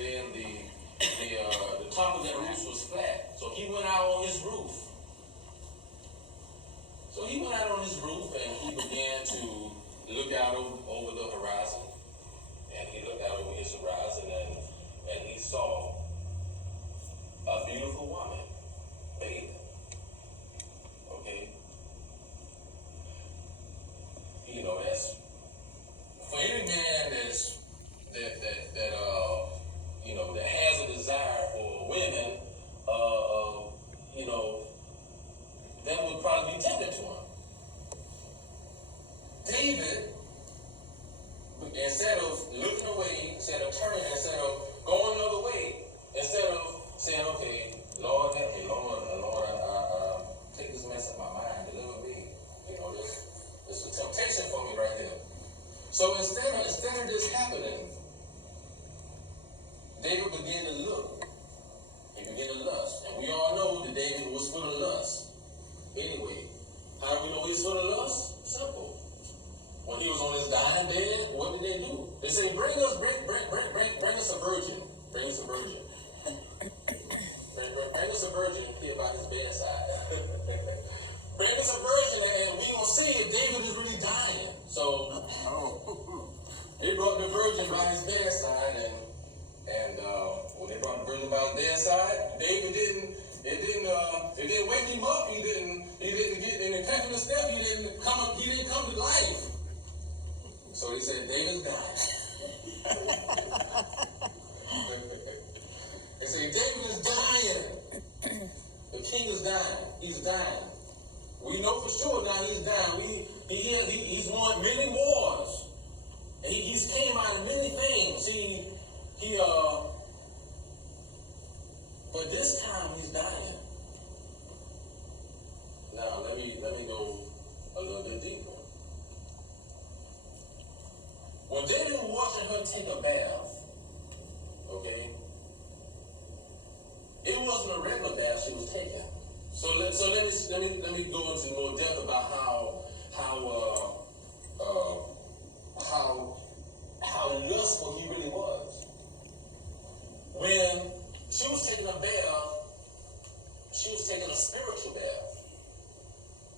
then the top of that roof was flat. So he went out on his roof. So he went out on his roof and he began to look out over the horizon. And he looked out over his horizon and he saw a beautiful woman bathing. Okay? You know, that's for any man that you know, that has a desire for women, you know, that would probably be tempted to him. David, instead of looking away, instead of turning, instead of going another way, instead of saying, okay, Lord, help me, Lord, I take this mess in my mind, deliver me. You know, this is a temptation for me right here. So instead of this happening, David began to look. He began to lust. And we all know that David was full of lust. Anyway, how do we know he's full of lust? Simple. When he was on his dying bed, what did they do? They say, bring us a virgin. Bring us a virgin. bring us a virgin here by his bedside. Bring us a virgin and we gonna see if David is really dying. So they brought the virgin by his bedside and when they brought the virgin by his bedside, David didn't wake him up. He didn't get in the catching the step. He didn't come to life. So he said, David's dying. They say, David is dying. The king is dying. He's dying. We know for sure now he's dying. He's won many wars. And he's came out of many things. But this time he's dying. Now let me go a little bit deeper. When David was watching her take a bath, okay, it wasn't a regular bath she was taking. So let me go into more depth about how lustful he really was. When she was taking a bath, she was taking a spiritual bath.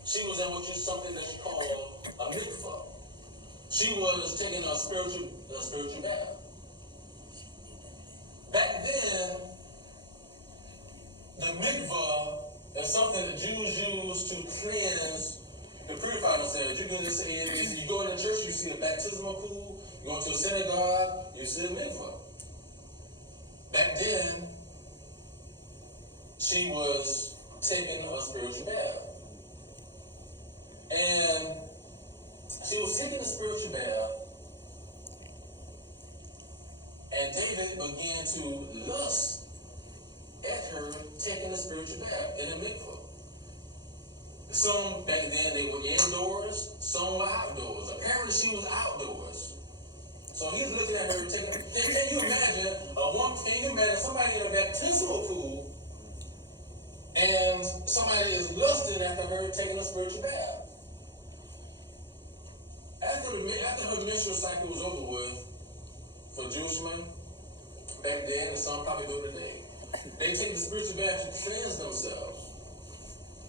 She was in something that she called a mikvah. She was taking a spiritual bath. Back then, the mikvah is something the Jews used to cleanse, to purify themselves. You can just say, you go into church, you see a baptismal pool. You go to a synagogue, you see a mikvah. Back then, she was taking a spiritual bath. And she was taking a spiritual bath, and David began to lust at her taking a spiritual bath in a mikvah. Some back then they were indoors, some were outdoors. Apparently she was outdoors. So he's looking at her taking. Can you imagine somebody in a baptismal pool and somebody is lusting after her taking a spiritual bath? After her menstrual cycle was over with, for Jewish men back then, and some probably do today, they take the spiritual bath to cleanse themselves.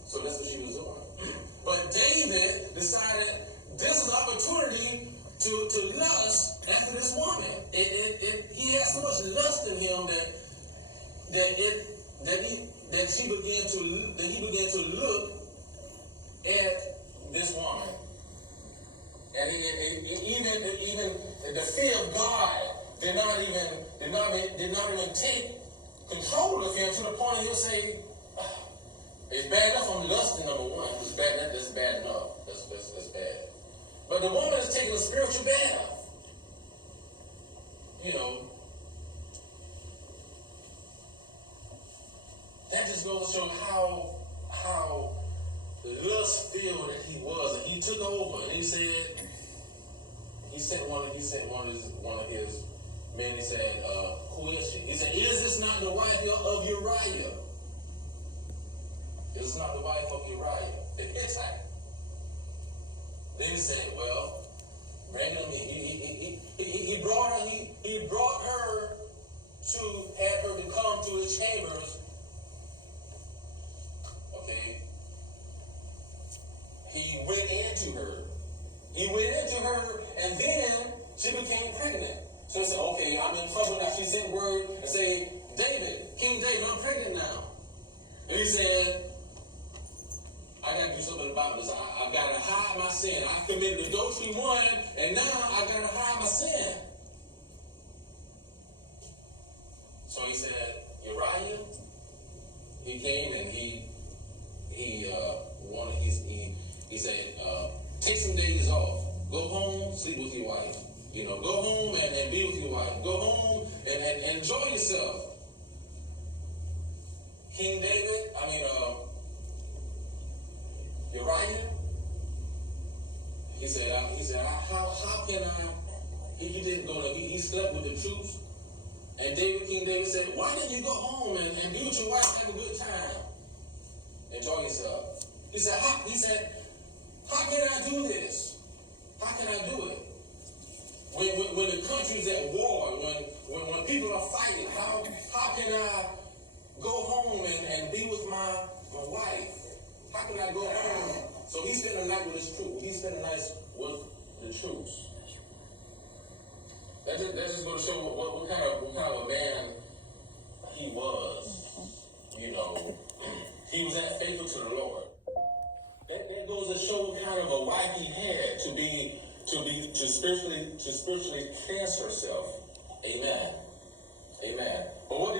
So that's what she was doing. But David decided this is an opportunity to lust after this woman. He had so much lust in him that he began to look at this woman. And even the fear of God did not even take control of him to the point of him saying, it's bad enough I'm lusting, number one. That's bad enough. That's bad. But the woman is taking a spiritual bath. You know, that just goes to show how lust-filled that he was, and he took over, and he sent one of his men. He said, "Who is she?" He said, "Is this not the wife of Uriah? This is not the wife of Uriah the Hittite." Then he said, "Well, bring her to me." He brought her had her to come to his chambers. Okay. He went into her, and then she became pregnant. So he said, okay, I'm in trouble now. She sent word and said, David, King David, I'm pregnant now. And he said, I got to do something about this. I got to hide my sin. I committed adultery one, and now I got to hide my sin. So he said, Uriah, he came and he said, take some days off. Go home, sleep with your wife. Go home and be with your wife. Go home and enjoy yourself. King David, Uriah, he said, how can I? He didn't go to, he slept with the troops. And King David said, why didn't you go home and be with your wife, have a good time? Enjoy yourself. He said, how can I do this? How can I do it? When the country's at war, when people are fighting, how can I go home and be with my wife? How can I go home? So he spent the night with his troops. He spent the night with the troops. That's just going to show what kind of a man he was. He was that faithful to the Lord. That goes to show what kind of a wife he had to spiritually cleanse herself. Amen. Amen. But what